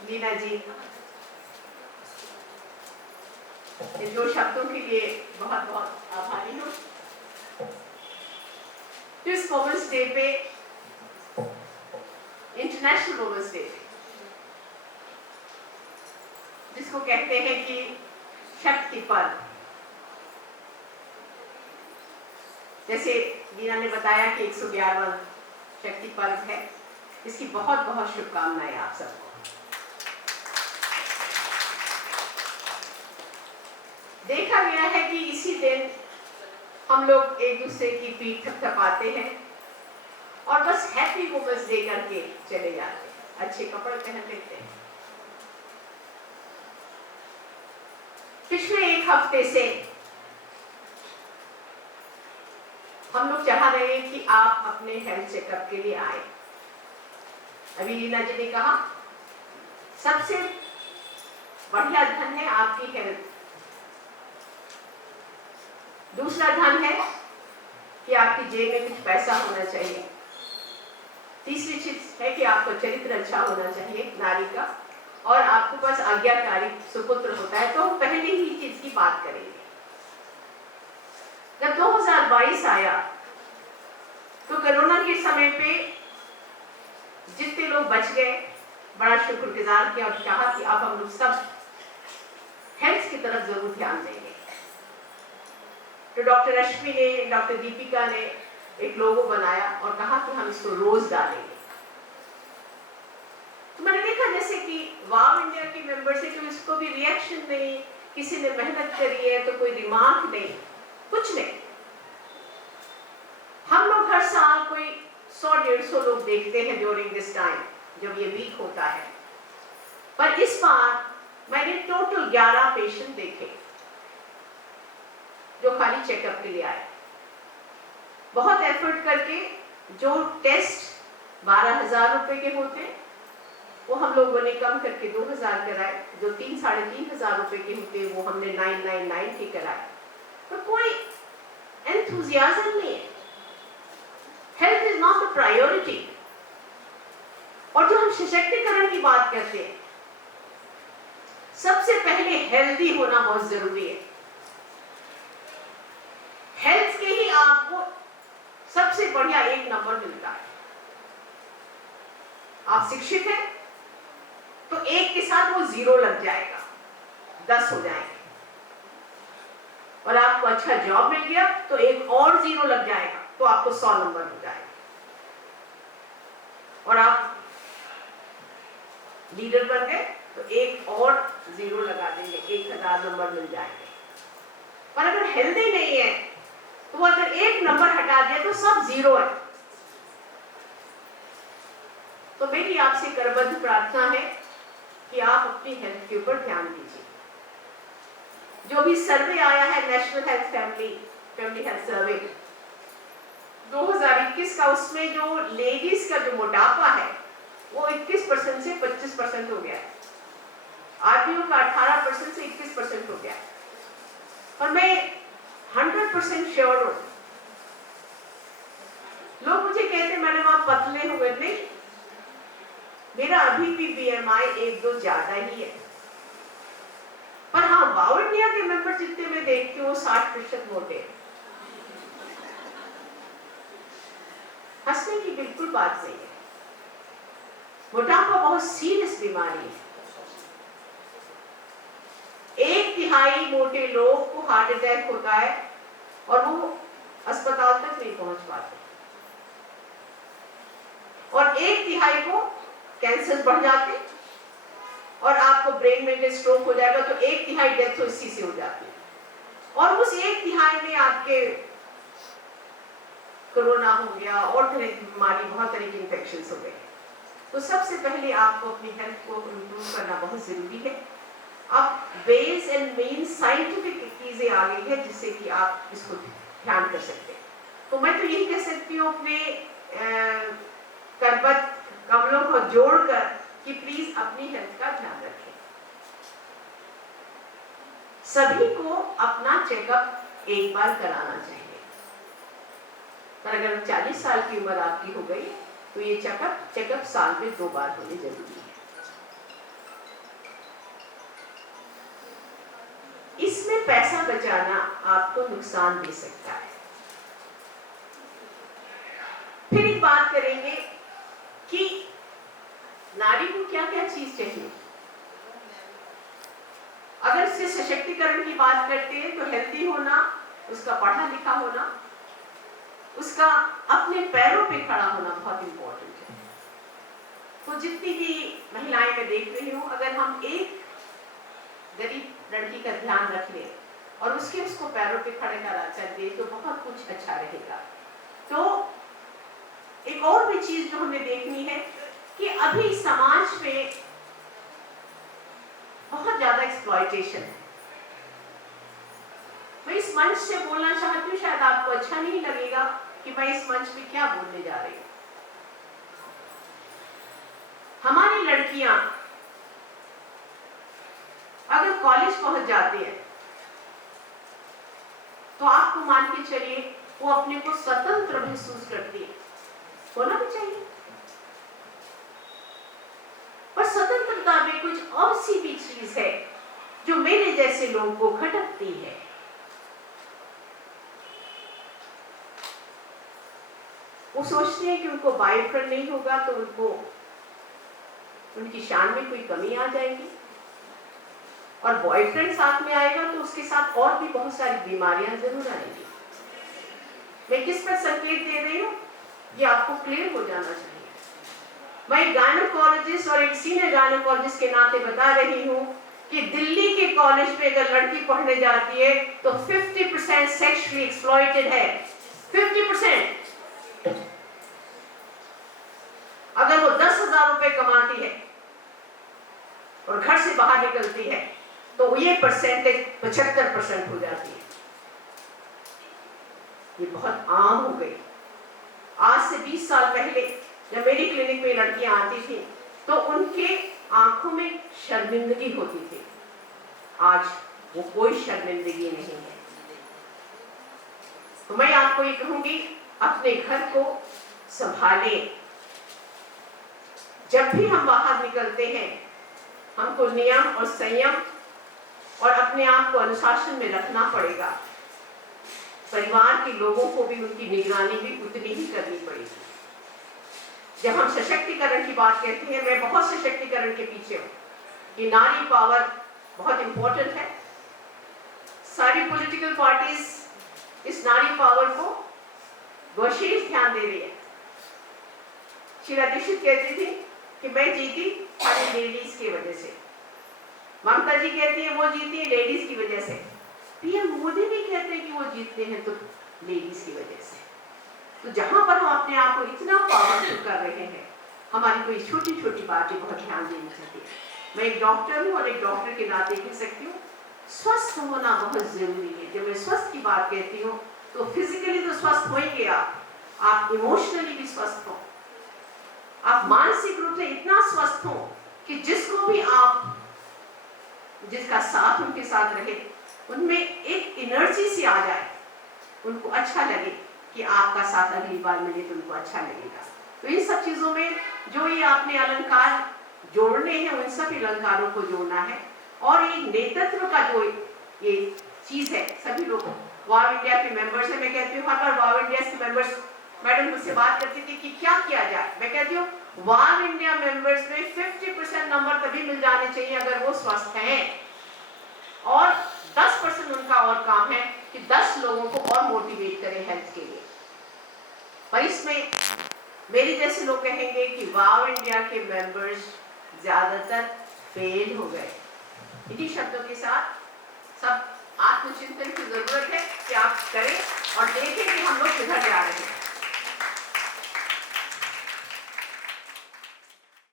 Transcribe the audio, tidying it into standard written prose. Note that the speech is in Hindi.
लीना जी, इन दो शब्दों के लिए बहुत बहुत आभारी हूँ। इस वुमेन्स डे पे, इंटरनेशनल वुमेन्स डे, जिसको कहते हैं कि शक्ति पर्व, जैसे लीना ने बताया कि 111वां शक्ति पर्व है, इसकी बहुत बहुत शुभकामनाएं आप सबको। देखा गया है कि इसी दिन हम लोग एक दूसरे की पीठ थपथपाते हैं और बस हैप्पी वुमेन्स डे करके चले जाते हैं, अच्छे कपड़े पहन लेते हैं। पिछले एक हफ्ते से हम लोग चाह रहे हैं कि आप अपने हेल्थ चेकअप के लिए आए। अभी लीना जी ने कहा सबसे बढ़िया धन है आपकी हेल्थ, दूसरा धन है कि आपकी जेब में कुछ पैसा होना चाहिए, तीसरी चीज है कि आपका चरित्र अच्छा होना चाहिए नारी का, और आपके पास आज्ञाकारी सुपुत्र होता है। तो हम पहले ही चीज की बात करेंगे। जब 2022 आया तो कोरोना के समय पे जितने लोग बच गए, बड़ा शुक्रगुजार किया और कहा कि अब हम लोग सब हेल्थ की तरफ जरूर ध्यान देंगे। तो डॉक्टर रश्मि ने, डॉक्टर दीपिका ने एक लोगो बनाया और कहा कि हम इसको रोज डालेंगे। तो मैंने देखा जैसे कि वाव इंडिया के मेंबर से तो इसको भी रिएक्शन नहीं, किसी ने मेहनत करी है तो कोई रिमार्क नहीं, कुछ नहीं। हम लोग हर साल कोई 100-150 लोग देखते हैं ड्यूरिंग दिस टाइम जब ये वीक होता है, पर इस बार मैंने टोटल 11 पेशेंट देखे जो खाली चेकअप के लिए आए। बहुत एफर्ट करके जो टेस्ट 12,000 रुपए के होते वो हम लोगों ने कम करके 2,000 कराए, जो 3,500 रुपए के होते वो हमने 999 के कराए। तो कोई एंथुजियाज्म नहीं है। Health is not the priority. और जो हम सशक्तिकरण की बात करते हैं, सबसे पहले हेल्दी होना बहुत जरूरी है। हेल्थ के ही आपको सबसे बढ़िया 1 नंबर मिलता है। आप शिक्षित हैं तो 1 के साथ वो 0 लग जाएगा, 10 हो जाएंगे। और आपको अच्छा जॉब मिल गया तो 1 और 0 लग जाएगा, तो आपको 100 नंबर हो जाएगा। और आप लीडर बन गए तो 1 और 0 लगा देंगे, 1,000 नंबर मिल जाएंगे। पर अगर हेल्दी नहीं है तो अगर 1 नंबर हटा दिया तो सब 0 है। तो मेरी आपसे करबद्ध प्रार्थना है कि आप अपनी हेल्थ के ऊपर ध्यान दीजिए। जो भी सर्वे आया है, national health family health survey 2021 का, उसमें जो लेडीज का जो मोटापा है वो 21% से 25% हो गया है। आदमियों का 18% से 21% हो गया है। और मैं 100% श्योर हूं। लोग मुझे कहते मैडम आप पतले हुए, नहीं, मेरा अभी भी BMI 1-2 ज्यादा ही है। पर हाँ, वाव इंडिया के मेंबर जितने मैं देखती हूँ 60% मोटे हैं। हंसने की बिल्कुल बात नहीं है। मोटापा बहुत सीरियस बीमारी है। 1/3 मोटे लोग को हार्ट अटैक होता है और वो अस्पताल तक नहीं पहुंच पाते, और 1/3 को कैंसर बढ़ जाते, और आपको ब्रेन में स्ट्रोक हो जाएगा तो 1/3 डेथ तो इसी से हो जाती है। और उस 1/3 में आपके कोरोना हो गया और तरह की बीमारी, बहुत तरह के इन्फेक्शन हो गए। तो सबसे पहले आपको अपनी हेल्थ को इम्प्रूव करना बहुत जरूरी है। अब वेज एंड मीन्स साइंटिफिक चीजें आ गई है जिससे कि आप इसको ध्यान कर सकते हैं। तो मैं तो यही कह सकती हूँ अपने करबद्ध कमलों को जोड़कर कि प्लीज अपनी हेल्थ का ध्यान रखें। सभी को अपना चेकअप एक बार कराना चाहिए। पर अगर 40 साल की उम्र आपकी हो गई तो ये चेकअप साल में 2 बार होने जरूरी है। जाना आपको नुकसान दे सकता है। फिर एक बात करेंगे कि नारी को क्या क्या चीज चाहिए। अगर इससे सशक्तिकरण की बात करते हैं तो हेल्दी होना, उसका पढ़ा लिखा होना, उसका अपने पैरों पे खड़ा होना बहुत इंपॉर्टेंट है। तो जितनी भी महिलाएं मैं देख रही हूँ, अगर हम एक गरीब लड़की का ध्यान रख लें और उसको पैरों पे खड़े करा दे तो बहुत कुछ अच्छा रहेगा। तो एक और भी चीज जो हमें देखनी है कि अभी समाज में बहुत ज्यादा एक्सप्लॉयटेशन है। मैं इस मंच से बोलना चाहती हूँ, शायद आपको अच्छा नहीं लगेगा कि मैं इस मंच पे क्या बोलने जा रही हूँ। हमारी लड़कियां अगर कॉलेज पहुंच जाती हैं तो आपको मान के चलिए वो अपने को स्वतंत्र महसूस करती है, होना भी चाहिए। पर स्वतंत्रता में कुछ और सी भी चीज है जो मेरे जैसे लोगों को खटकती है। वो सोचते हैं कि उनको बॉयफ्रेंड नहीं होगा तो उनको उनकी शान में कोई कमी आ जाएगी, और बॉयफ्रेंड साथ में आएगा तो उसके साथ और भी बहुत सारी बीमारियां जरूर आएंगी। मैं किस पर संकेत दे रही हूँ ये आपको क्लियर हो जाना चाहिए। मैं एक गायनोकोलॉजिस्ट और एक सीनियर गायनोकोलॉजिस्ट के नाते बता रही हूँ कि दिल्ली के कॉलेज में अगर लड़की पढ़ने जाती है तो 50% सेक्सुअली एक्सप्लॉइटेड है। 50%। अगर वो 10,000 रुपए कमाती है और घर से बाहर निकलती है तो ये परसेंटेज 75% हो जाती है। ये बहुत आम हो गई। आज से 20 साल पहले जब मेरी क्लिनिक में लड़कियां आती थी तो उनके आंखों में शर्मिंदगी होती थी, आज वो कोई शर्मिंदगी नहीं है। तो मैं आपको ये कहूंगी, अपने घर को संभालें। जब भी हम बाहर निकलते हैं हमको नियम और संयम और अपने आप को अनुशासन में रखना पड़ेगा। परिवार के लोगों को भी उनकी निगरानी भी उतनी ही करनी पड़ेगी। जब हम सशक्तिकरण की बात कहते हैं, मैं बहुत सशक्तिकरण के पीछे हूँ कि नारी पावर बहुत इंपॉर्टेंट है। सारी पॉलिटिकल पार्टीज इस नारी पावर को विशेष ध्यान दे रही है। शीला दीक्षित कहती थी कि मैं जीती सारी लेडीज की वजह से। ममता जी कहती है वो जीती है लेडीज की वजह से। पीएम मोदी भी कहते हैं कि वो जीतते हैं तो लेडीज की वजह से। तो जहां पर हम अपने आप को इतना पावरफुल कर रहे हैं, हमारी कोई छोटी छोटी बातें बहुत ध्यान देनी चाहिए। मैं एक डॉक्टर हूँ और एक डॉक्टर के नाते कह सकती हूँ स्वस्थ होना बहुत जरूरी है। जब मैं स्वस्थ की बात कहती हूँ तो फिजिकली तो स्वस्थ होंगे आप इमोशनली भी स्वस्थ हो, आप मानसिक रूप से इतना स्वस्थ हो कि जिसको भी आप जिसका साथ उनके साथ रहे उनमें एक एनर्जी सी आ जाए, उनको अच्छा लगे कि आपका साथ अगली बार मिले तो उनको अच्छा लगेगा। तो इन सब चीजों में जो ये आपने अलंकार जोड़ने हैं उन सब अलंकारों को जोड़ना है। और एक नेतृत्व का जो ये चीज है, सभी लोग वाव इंडिया के मेंबर्स है। मैं कहती हूँ हर बार वाव इंडिया के मेंबर्स मैडम मुझसे बात करती थी कि क्या किया जाए। मैं कहती हूँ वाव इंडिया मेंबर्स में 50% नंबर तभी मिल जाने चाहिए अगर वो स्वस्थ हैं, और 10% उनका और काम है कि 10 लोगों को और मोटिवेट करें हेल्थ के लिए। पर इसमें मेरे जैसे लोग कहेंगे कि वाव इंडिया के मेंबर्स ज्यादातर फेल हो गए। इन्हीं शब्दों के साथ सब आत्मचिंतन की जरूरत है कि आप करें और देखें कि हम लोग किधर जा रहे हैं।